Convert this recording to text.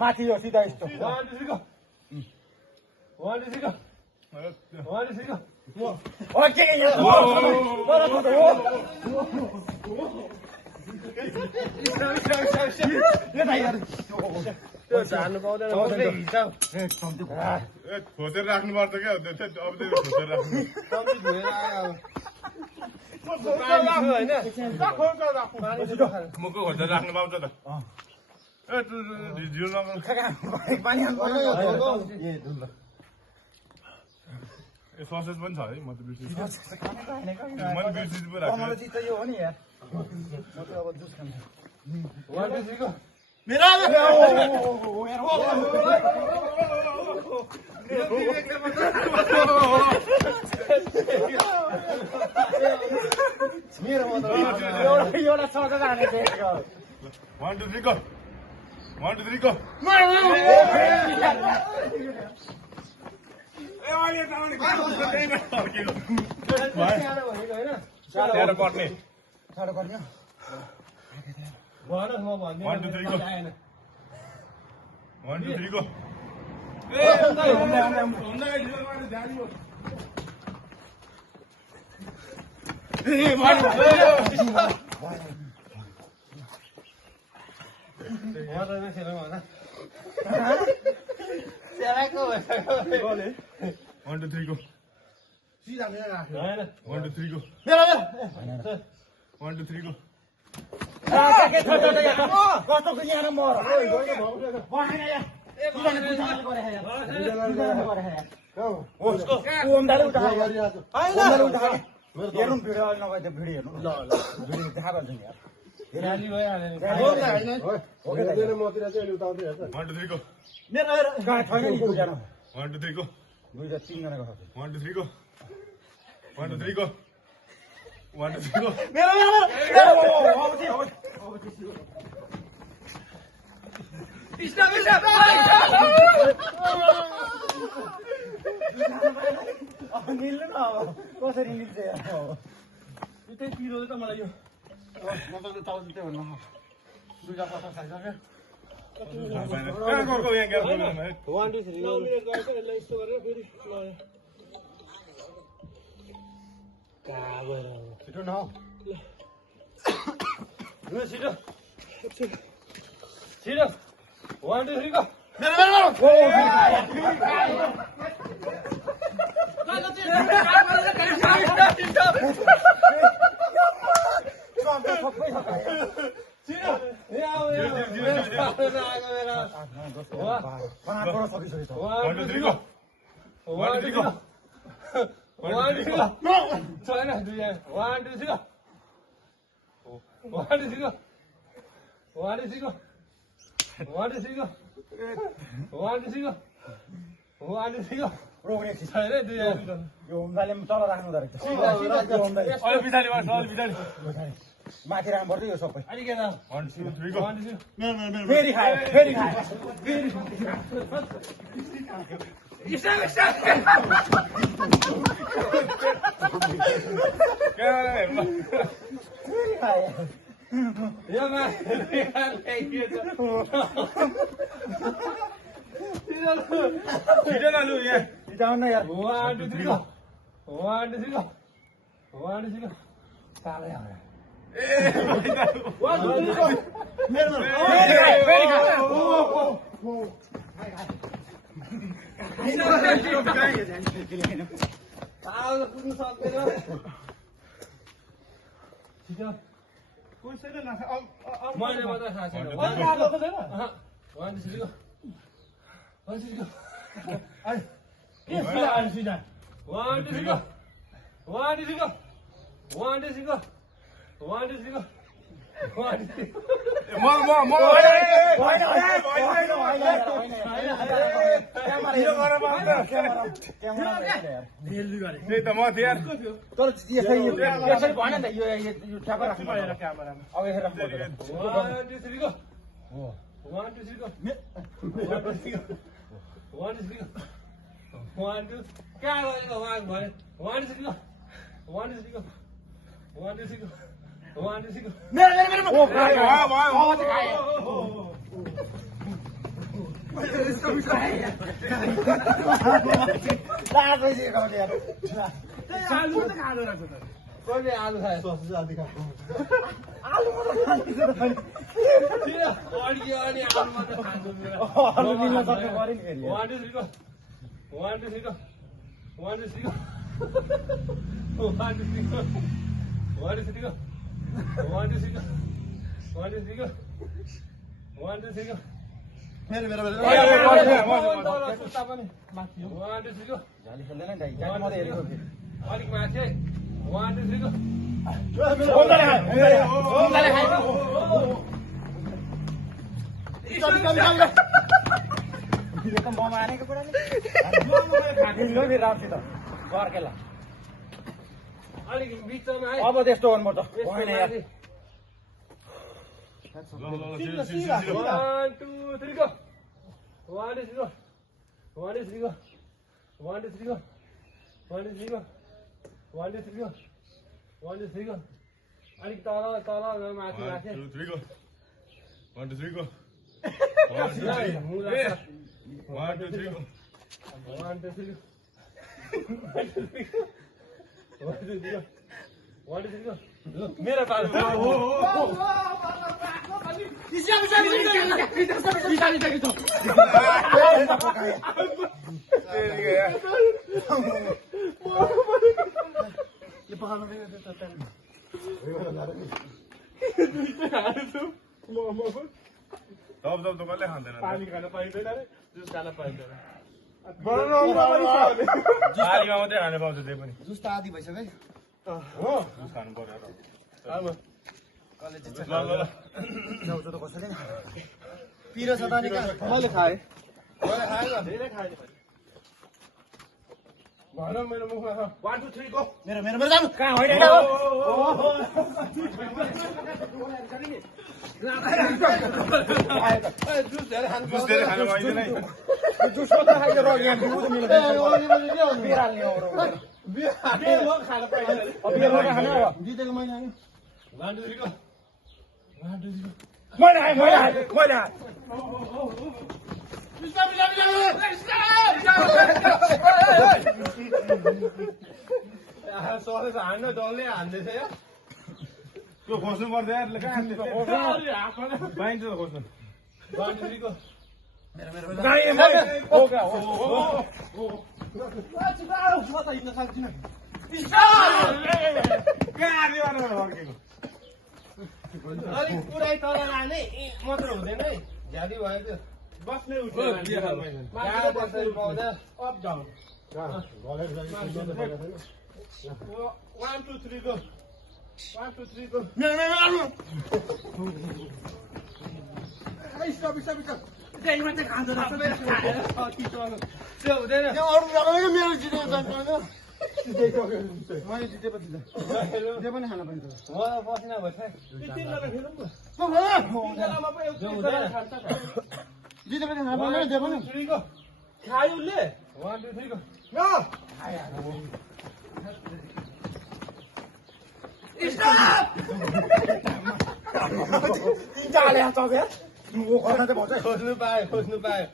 माथि यो सिधा यस्तो खोजेर राख्नु पर्छ क्या अब खोजेर राख्नु मुखको खोजेर राख्नु पाउँछ त ससेज पनि छ है म त बिर्सिन्छु मैले बिर्सिन्छु पो राखेँ यो हो नि यार म त अब जुस खान्छु एउटा चौध जाने 1 2 3 go 1 2 3 go साह्रो पर्ने 1 2 3 go 1 2 3 go One, two, three, go. 1 2 3 go. 1 2 3 go. कसरी मिल्छ यतै पिरो त मलाई यो म त चल्छ त्यो भन्नु दुईटा पत्ता खाइसक्यो 1 2 3 नमिनेट गर्छ यसलाई यस्तो गरेर फेरि ल काबर छिटो न ल छिटो छिटो 1 2 3 go माथि राख्नु पर्छ यो सबै फेरि खायो फेरि खायो 1 2 3 go मेरो ओ भयो आलु त खानु रहेछ त कहिले आलु खाए सस आदि खाएको आलु मात्र खान्छ त अनि आलु मात्र खान्छ आलु मिल्न सक्नु पर्यो नि फेरि 1 2 3 go 1 2 3 go 1 2 3 go 1 2 3 go 1 2 3 go 1 2 3 go 1 2 3 go 1 2 3 go मेरो 1 2 3 go झाली खेल्दैन नि दाइ मात्रै हेरेको फेरि अलिक माथि है 1 2 3 go यो त ममा आनेको कुरा नि फेरि रामसित घरकेला अलिक बिचमा है अब त्यस्तो गर्नु पर्छ होइन यार ल 1 2 3 go 1 2 3 go 1 2 3 go 1 2 3 go 1 2 3 go 1 2 3 go 1 2 3 go अलिक तल माथि 1 2 3 go 1 2 3 go 1 2 3 go 1 2 3 go 1 2 3 go 1 2 3 go 1 2 3 go मेरो पालो तब त कसले खाँदैन पानी खान पाइँदैन रे जुस खान पाइँदैन पानीमा मात्रै खानु पाउँछ त्यही पनि जुस त आदि भइसक्यो है हो जुस खानु पर्यो अब ल ल ल ल्याउँछ त कसैले पिरो छ त अनि मैले खाएँ धेरै खाएँ भन मेरो मुखमा छ 1 2 3 go मेरो मेरो मेरो जानु कहाँ होइन जुस धेरै खानु जुस धेरै खानु पाइँदैन है जुस मात्रै खाइदियो र यहाँ दुध मिल्दैन बिराल नि आउनु बियर खान पाइँदैन बियर मात्रै खाने अब जितेको मैले आयो 1 2 3 go 1 2 3 go मैले सरेर हान्न डल्लै हान्दैछ या त्यो खोज्नु पर्छ यार कहाँ पाइन्छ त खोज्नु 1 2 3 go अलिक पुरै तल लाने मात्र हुँदैन है झ्याली भयो त्यो बस्नै उठ्दैन पाउँदैन अप डाउन 1 2 3 go 1 2 3 go त्यही मात्रै खान्छ त्यो हुँदैन मेरो जितेको जानु मैले जितेपछि जे पनि खान पाइन्छ मलाई पसिना भइसक्यो जितेपछि खान पाइँदैन जे पनि खायो उसले 1 2 3 go चाले चौके खोज्नु खोज्नु पायो